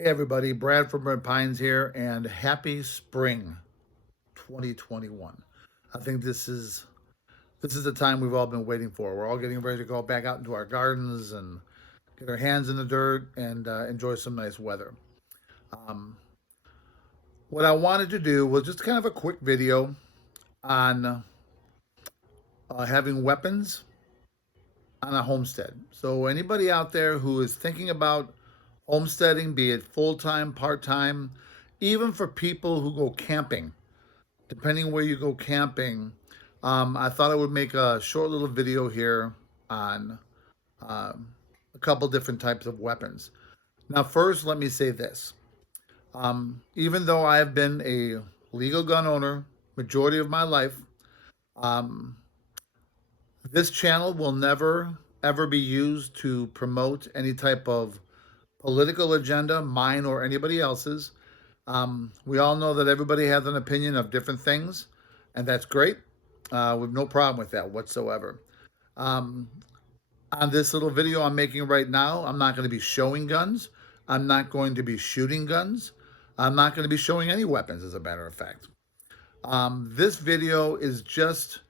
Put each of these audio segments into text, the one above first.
Hey everybody, Brad from Red Pines here, and happy spring 2021. I think this is the time we've all been waiting for. We're all getting ready to go back out into our gardens and get our hands in the dirt and enjoy some nice weather. Um, what I wanted to do was just kind of a quick video on having weapons on a homestead. So anybody out there who is thinking about homesteading, be it full-time, part-time, even for people who go camping, depending where you go camping, I thought I would make a short little video here on a couple different types of weapons. Now, first, let me say this. Even though I have been a legal gun owner majority of my life, um, this channel will never, ever be used to promote any type of political agenda, mine or anybody else's. We all know that everybody has an opinion of different things, and that's great. We have no problem with that whatsoever. Um, on this little video I'm making right now, I'm not going to be showing guns. I'm not going to be shooting guns. I'm not going to be showing any weapons, as a matter of fact. This video is just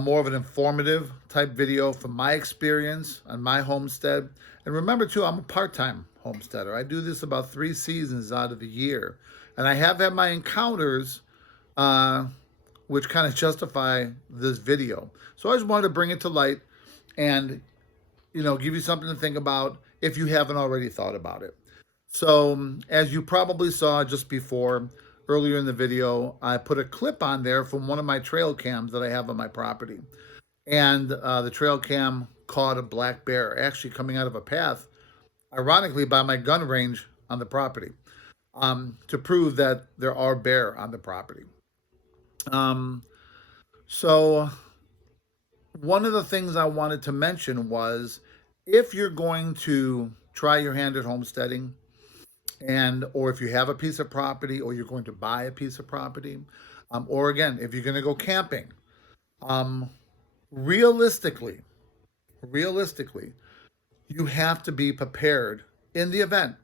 more of an informative type video from my experience on my homestead. And remember, too, I'm a part-time homesteader. I do this about 3 seasons out of the year. And I have had my encounters uh, which kind of justify this video. So I just wanted to bring it to light and, give you something to think about if you haven't already thought about it. So as you probably saw just before, earlier in the video, I put a clip on there from one of my trail cams that I have on my property. And the trail cam caught a black bear actually coming out of a path, ironically, by my gun range on the property, to prove that there are bear on the property. So one of the things I wanted to mention was if you're going to try your hand at homesteading, or if you have a piece of property or you're going to buy a piece of property, or again, if you're going to go camping, um, realistically, you have to be prepared in the event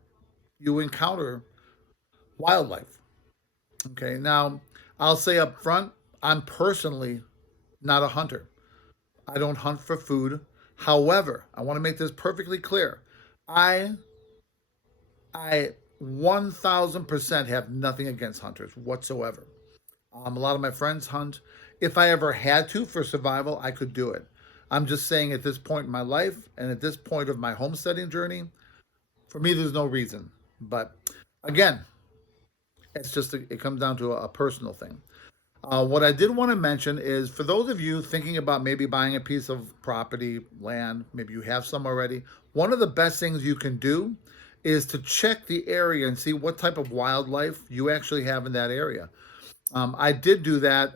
you encounter wildlife. Okay, now I'll say up front, I'm personally not a hunter. I don't hunt for food. However, I want to make this perfectly clear. I I 1000% have nothing against hunters whatsoever. A lot of my friends hunt. If I ever had to for survival, I could do it. I'm just saying at this point in my life and at this point of my homesteading journey, for me, there's no reason. But again, it comes down to a personal thing. What I did want to mention is for those of you thinking about maybe buying a piece of property, land, maybe you have some already, one of the best things you can do is to check the area and see what type of wildlife you actually have in that area. I did do that.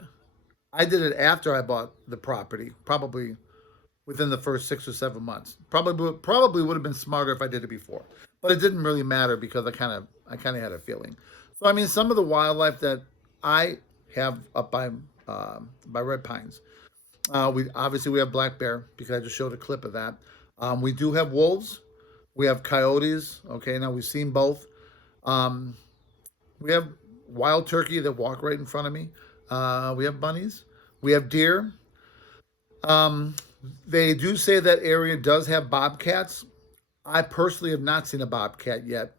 I did it after I bought the property, probably within the first 6 or 7 months. Probably would have been smarter if I did it before, but it didn't really matter because I kind of had a feeling. So I mean, some of the wildlife that I have up by Red Pines. We have black bear because I just showed a clip of that. We do have wolves. We have coyotes. Okay, now we've seen both. Um, we have wild turkey that walk right in front of me. We have bunnies. We have deer. Um, they do say that area does have bobcats. I personally have not seen a bobcat yet.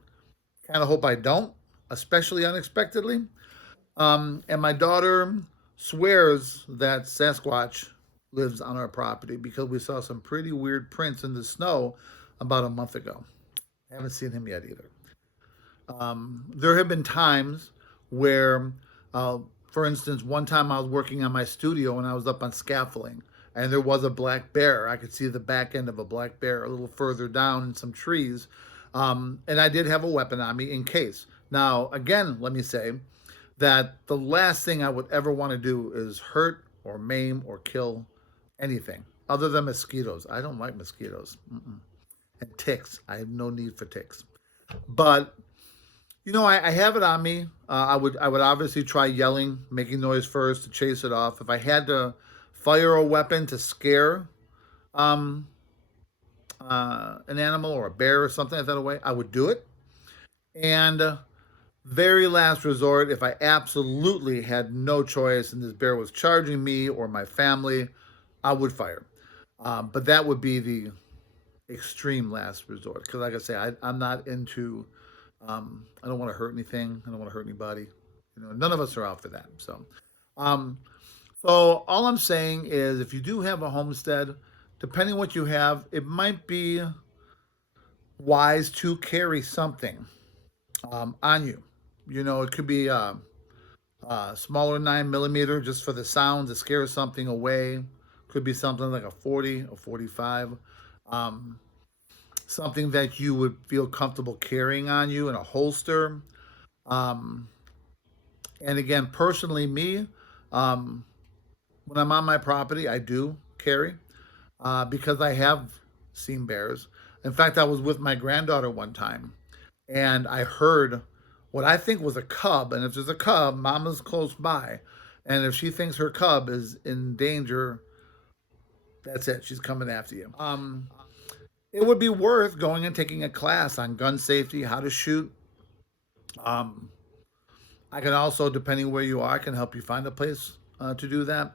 Kind of hope I don't, especially unexpectedly. And my daughter swears that Sasquatch lives on our property because we saw some pretty weird prints in the snow about a month ago. I haven't seen him yet either. There have been times where, for instance, one time I was working on my studio and I was up on scaffolding and there was a black bear. I could see the back end of a black bear a little further down in some trees. And I did have a weapon on me in case. Now, again, let me say that the last thing I would ever want to do is hurt or maim or kill anything other than mosquitoes. I don't like mosquitoes. Mm-mm. And ticks. I have no need for ticks. But I have it on me. I would obviously try yelling, making noise first to chase it off. If I had to fire a weapon to scare an animal or a bear or something like that away, I would do it. And very last resort, if I absolutely had no choice and this bear was charging me or my family, I would fire. But that would be the extreme last resort. Because, like I say, I'm not into. I don't want to hurt anything. I don't want to hurt anybody. None of us are out for that. Um, so all I'm saying is, if you do have a homestead, depending what you have, it might be wise to carry something on you. It could be smaller 9 millimeter just for the sound to scare something away. Could be something like a 40 or 45. Um, Something that you would feel comfortable carrying on you in a holster. Um, and again, personally, me, um, when I'm on my property, I do carry because I have seen bears. In fact, I was with my granddaughter one time and I heard what I think was a cub. And if there's a cub, mama's close by. And if she thinks her cub is in danger, that's it. She's coming after you. It would be worth going and taking a class on gun safety, how to shoot. Um, I can also, depending where you are, I can help you find a place to do that.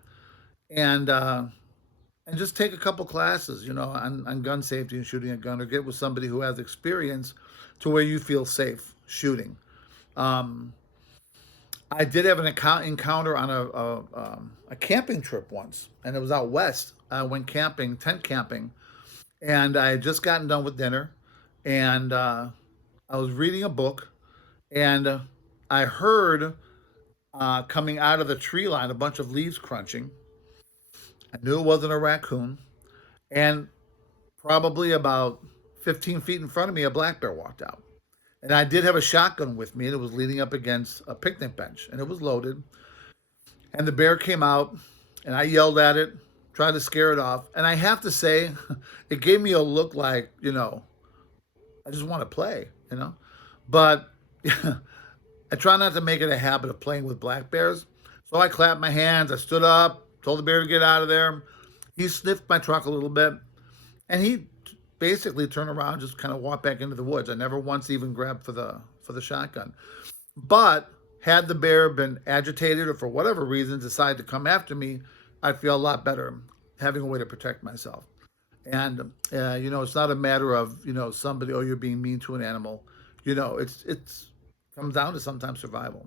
And and just take a couple classes, on gun safety and shooting a gun, or get with somebody who has experience to where you feel safe shooting. Um, I did have an encounter on a camping trip once, and it was out west. I went camping, tent camping, and I had just gotten done with dinner, and I was reading a book, and I heard coming out of the tree line a bunch of leaves crunching. I knew it wasn't a raccoon, and probably about 15 feet in front of me, a black bear walked out. And I did have a shotgun with me, and it was leaning up against a picnic bench, and it was loaded. And the bear came out, and I yelled at it, tried to scare it off. And I have to say, it gave me a look like, I just want to play. But I try not to make it a habit of playing with black bears. So I clapped my hands, I stood up, told the bear to get out of there. He sniffed my truck a little bit, and he basically turned around, just kind of walked back into the woods. I never once even grabbed for the shotgun. But had the bear been agitated or for whatever reason decided to come after me, I'd feel a lot better having a way to protect myself. And it's not a matter of somebody, oh, you're being mean to an animal. It's comes down to sometimes survival.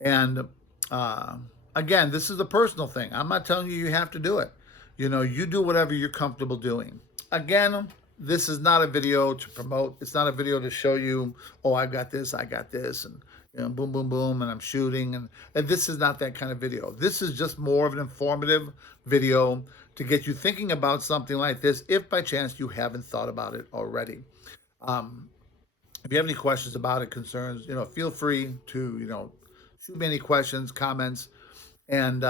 And uh, again, this is a personal thing. I'm not telling you you have to do it. You do whatever you're comfortable doing. Again, this is not a video to promote. It's not a video to show you, oh, I got this, and boom, boom, boom, and I'm shooting. And this is not that kind of video. This is just more of an informative video to get you thinking about something like this, if by chance you haven't thought about it already. Um, if you have any questions about it, concerns, feel free to, shoot me any questions, comments, and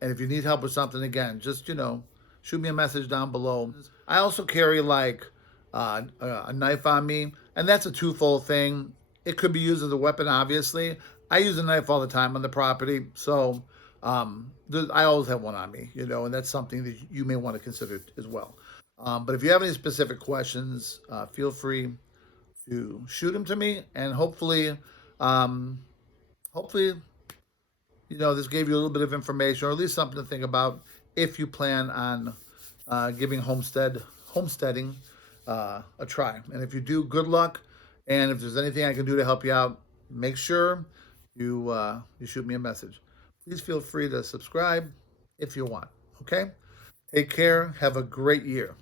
if you need help with something, again, just shoot me a message down below. I also carry like a knife on me, and that's a twofold thing. It could be used as a weapon, obviously. I use a knife all the time on the property, so I always have one on me, and that's something that you may want to consider as well. But if you have any specific questions, feel free to shoot them to me, and um, hopefully, this gave you a little bit of information, or at least something to think about if you plan on giving homesteading a try. And if you do, good luck. And if there's anything I can do to help you out, make sure you shoot me a message. Please feel free to subscribe if you want. Okay? Take care. Have a great year.